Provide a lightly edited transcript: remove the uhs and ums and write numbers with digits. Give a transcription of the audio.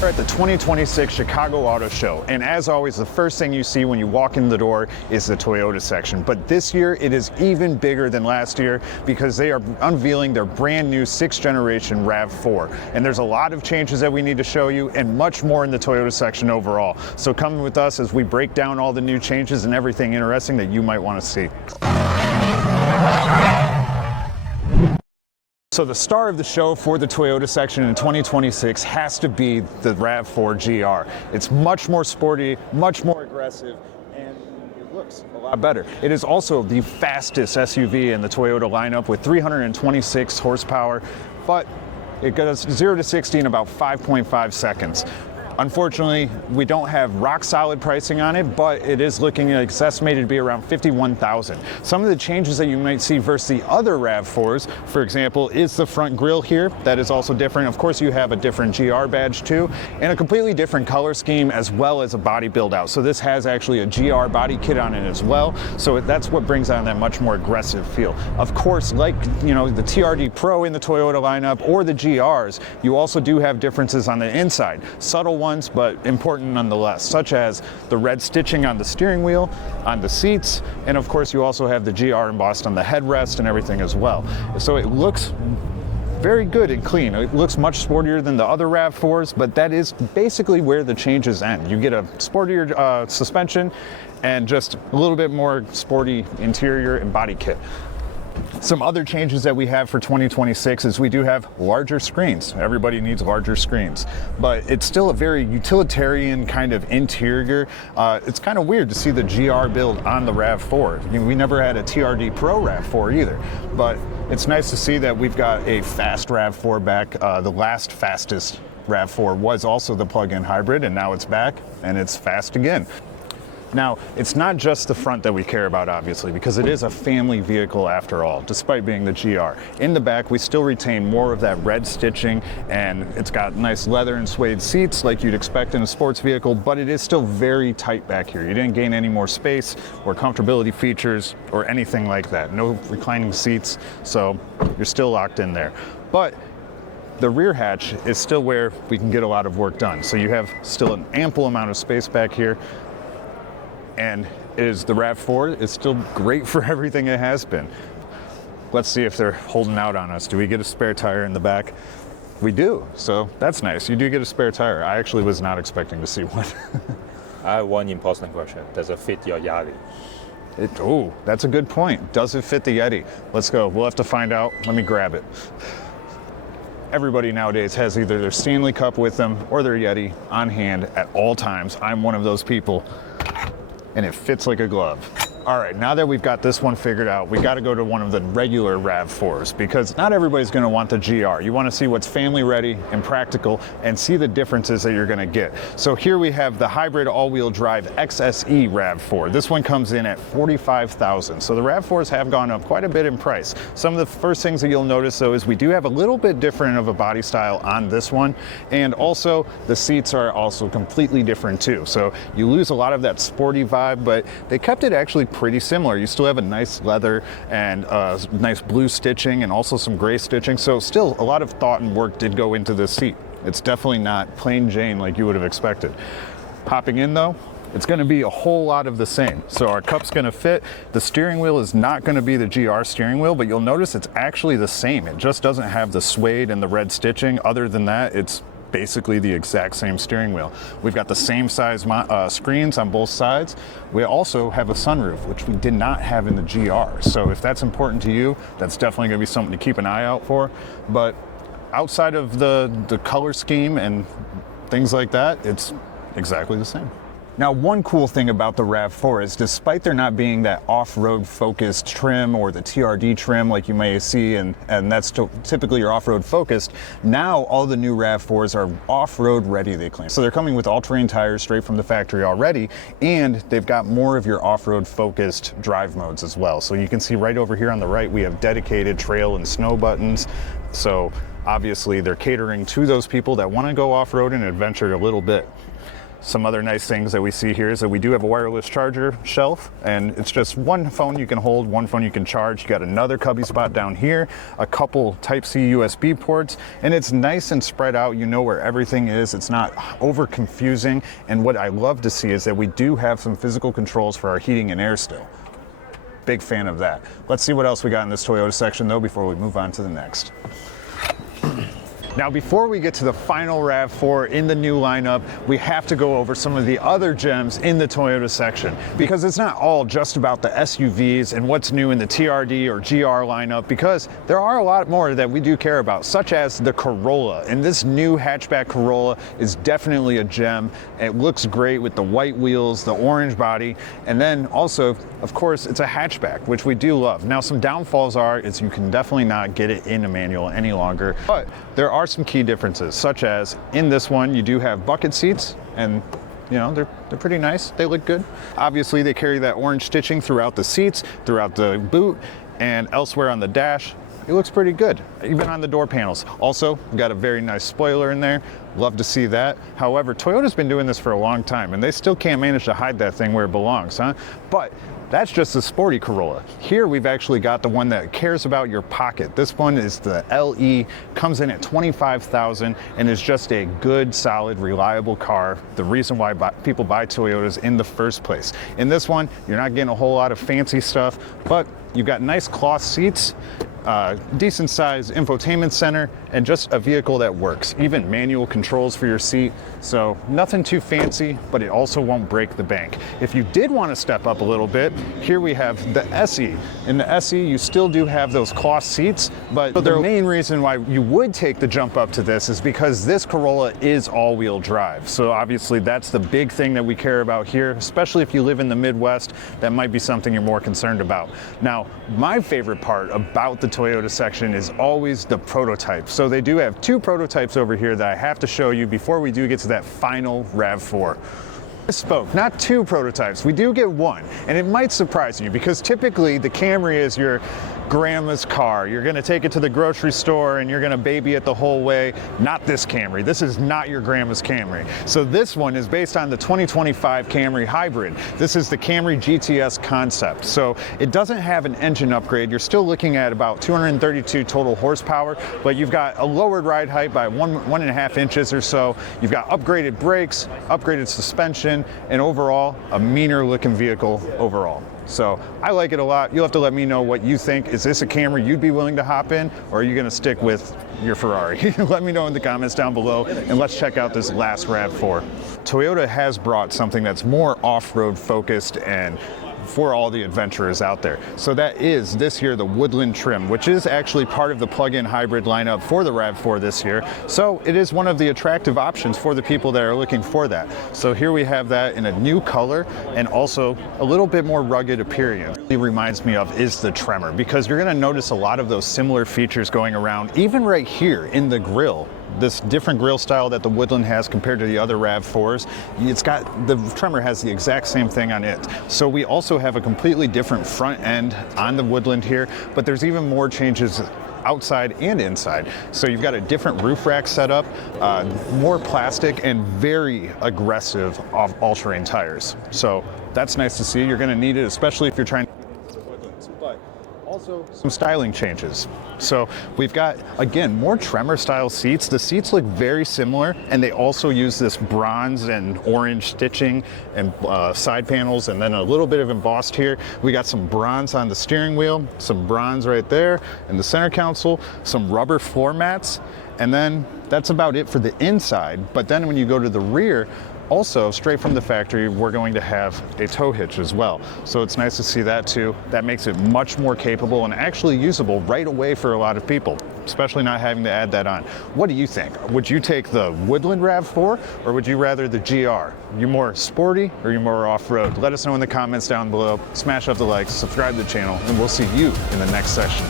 We're at the 2026 Chicago Auto Show, and as always, the first thing you see when you walk in the door is the Toyota section. But this year, it is even bigger than last year because they are unveiling their brand new 6th generation RAV4. And there's a lot of changes that we need to show you and much more in the Toyota section overall. So come with us as we break down all the new changes and everything interesting that you might want to see. So the star of the show for the Toyota section in 2026 has to be the RAV4 GR. It's much more sporty, much more aggressive, and it looks a lot better. It is also the fastest SUV in the Toyota lineup with 326 horsepower, but it goes 0 to 60 in about 5.5 seconds. Unfortunately, we don't have rock solid pricing on it, but it is looking, it's estimated to be around $51,000. Some of the changes that you might see versus the other RAV4s, for example, is the front grille here. That is also different. Of course, you have a different GR badge too, and a completely different color scheme as well as a body build out. So this has actually a GR body kit on it as well. So that's what brings on that much more aggressive feel. Of course, like, you know, the TRD Pro in the Toyota lineup or the GRs, you also do have differences on the inside. Subtle ones, but important nonetheless, such as the red stitching on the steering wheel, on the seats, and of course you also have the GR embossed on the headrest and everything as well. So it looks very good and clean. It looks much sportier than the other RAV4s, but that is basically where the changes end. You get a sportier suspension and just a little bit more sporty interior and body kit. Some other changes that we have for 2026 is we do have larger screens. Everybody needs larger screens, but it's still a very utilitarian kind of interior. It's kind of weird to see the GR build on the RAV4. You know, we never had a TRD Pro RAV4 either, but it's nice to see that we've got a fast RAV4 back. The last fastest RAV4 was also the plug-in hybrid, and now it's back and it's fast again. Now, it's not just the front that we care about, obviously, because it is a family vehicle after all, despite being the GR. In the back, we still retain more of that red stitching, and it's got nice leather and suede seats like you'd expect in a sports vehicle, but it is still very tight back here. You didn't gain any more space or comfortability features or anything like that. No reclining seats, so you're still locked in there. But the rear hatch is still where we can get a lot of work done. So you have still an ample amount of space back here. And the RAV4 is still great for everything it has been. Let's see if they're holding out on us. Do we get a spare tire in the back? We do, so that's nice. You do get a spare tire. I actually was not expecting to see one. I have one important question. Does it fit your Yeti? Oh, that's a good point. Does it fit the Yeti? Let's go. We'll have to find out. Let me grab it. Everybody nowadays has either their Stanley Cup with them or their Yeti on hand at all times. I'm one of those people. And it fits like a glove. All right, now that we've got this one figured out, we got to go to one of the regular RAV4s because not everybody's going to want the GR. You want to see what's family ready and practical and see the differences that you're going to get. So here we have the hybrid all-wheel drive XSE RAV4. This one comes in at $45,000. So the RAV4s have gone up quite a bit in price. Some of the first things that you'll notice though is we do have a little bit different of a body style on this one, and also the seats are also completely different too. So you lose a lot of that sporty vibe, but they kept it actually pretty similar. You still have a nice leather and nice blue stitching and also some gray stitching. So still a lot of thought and work did go into this seat. It's definitely not plain Jane like you would have expected. Hopping in though, it's going to be a whole lot of the same. So our cup's going to fit. The steering wheel is not going to be the GR steering wheel, but you'll notice it's actually the same. It just doesn't have the suede and the red stitching. Other than that, it's basically the exact same steering wheel. We've got the same size screens on both sides. We also have a sunroof, which we did not have in the GR. So if that's important to you, that's definitely going to be something to keep an eye out for. But outside of the color scheme and things like that, it's exactly the same. Now, one cool thing about the RAV4 is despite there not being that off-road focused trim or the TRD trim like you may see, and that's typically your off-road focused, now all the new RAV4s are off-road ready, they claim. So they're coming with all-terrain tires straight from the factory already, and they've got more of your off-road focused drive modes as well. So you can see right over here on the right, we have dedicated trail and snow buttons. So obviously they're catering to those people that want to go off-road and adventure a little bit. Some other nice things that we see here is that we do have a wireless charger shelf, and it's just one phone you can hold, one phone you can charge. You got another cubby spot down here, a couple Type-C USB ports, and it's nice and spread out. You know where everything is. It's not over confusing. And what I love to see is that we do have some physical controls for our heating and air still. Big fan of that. Let's see what else we got in this Toyota section though before we move on to the next. Now, before we get to the final RAV4 in the new lineup, we have to go over some of the other gems in the Toyota section, because it's not all just about the SUVs and what's new in the TRD or GR lineup, because there are a lot more that we do care about, such as the Corolla. And this new hatchback Corolla is definitely a gem. It looks great with the white wheels, the orange body, and then also, of course, it's a hatchback, which we do love. Now, some downfalls is you can definitely not get it in a manual any longer, but there are some key differences, such as in this one you do have bucket seats, and you know they're pretty nice. They look good. Obviously, they carry that orange stitching throughout the seats, throughout the boot, and elsewhere on the dash. It looks pretty good, even on the door panels. Also, we got a very nice spoiler in there. Love to see that. However, Toyota's been doing this for a long time, and they still can't manage to hide that thing where it belongs, huh? But that's just the sporty Corolla. Here we've actually got the one that cares about your pocket. This one is the LE, comes in at $25,000, and is just a good, solid, reliable car. The reason why people buy Toyotas in the first place. In this one, you're not getting a whole lot of fancy stuff, but you've got nice cloth seats, decent sized infotainment center, and just a vehicle that works. Even manual controls for your seat, so nothing too fancy, but it also won't break the bank. If you did want to step up a little bit, here we have the SE. In the SE, you still do have those cloth seats, but the main reason why you would take the jump up to this is because this Corolla is all-wheel drive. So obviously that's the big thing that we care about here, especially if you live in the Midwest. That might be something you're more concerned about. Now, my favorite part about the Toyota section is always the prototypes. So they do have two prototypes over here that I have to show you before we do get to that final RAV4. I spoke, not two prototypes. We do get one, and it might surprise you because typically the Camry is your grandma's car. You're gonna take it to the grocery store and you're gonna baby it the whole way. Not this Camry. This is not your grandma's Camry. So this one is based on the 2025 Camry Hybrid. This is the Camry GTS concept. So it doesn't have an engine upgrade. You're still looking at about 232 total horsepower, but you've got a lowered ride height by 1.5 inches or so. You've got upgraded brakes, upgraded suspension, and overall, a meaner looking vehicle overall. So I like it a lot. You'll have to let me know what you think. Is this a Camry you'd be willing to hop in, or are you gonna stick with your Ferrari? Let me know in the comments down below, and let's check out this last RAV4. Toyota has brought something that's more off-road focused and for all the adventurers out there. So that is this here, the Woodland trim, which is actually part of the plug-in hybrid lineup for the RAV4 this year. So it is one of the attractive options for the people that are looking for that. So here we have that in a new color and also a little bit more rugged appearance. It really reminds me of is the Tremor, because you're gonna notice a lot of those similar features going around, even right here in the grille. This different grille style that the Woodland has compared to the other RAV4s, the Tremor has the exact same thing on it. So we also have a completely different front end on the Woodland here, but there's even more changes outside and inside. So you've got a different roof rack setup, more plastic, and very aggressive all-terrain tires. So that's nice to see. You're gonna need it, especially if you're trying to also some styling changes. So we've got, again, more Tremor style seats. The seats look very similar, and they also use this bronze and orange stitching and side panels, and then a little bit of embossed here. We got some bronze on the steering wheel, some bronze right there in the center console, some rubber floor mats, and then that's about it for the inside. But then when you go to the rear, also, straight from the factory, we're going to have a tow hitch as well. So it's nice to see that too. That makes it much more capable and actually usable right away for a lot of people, especially not having to add that on. What do you think? Would you take the Woodland RAV4 or would you rather the GR? You more sporty or you more off-road? Let us know in the comments down below. Smash up the likes, subscribe to the channel, and we'll see you in the next section.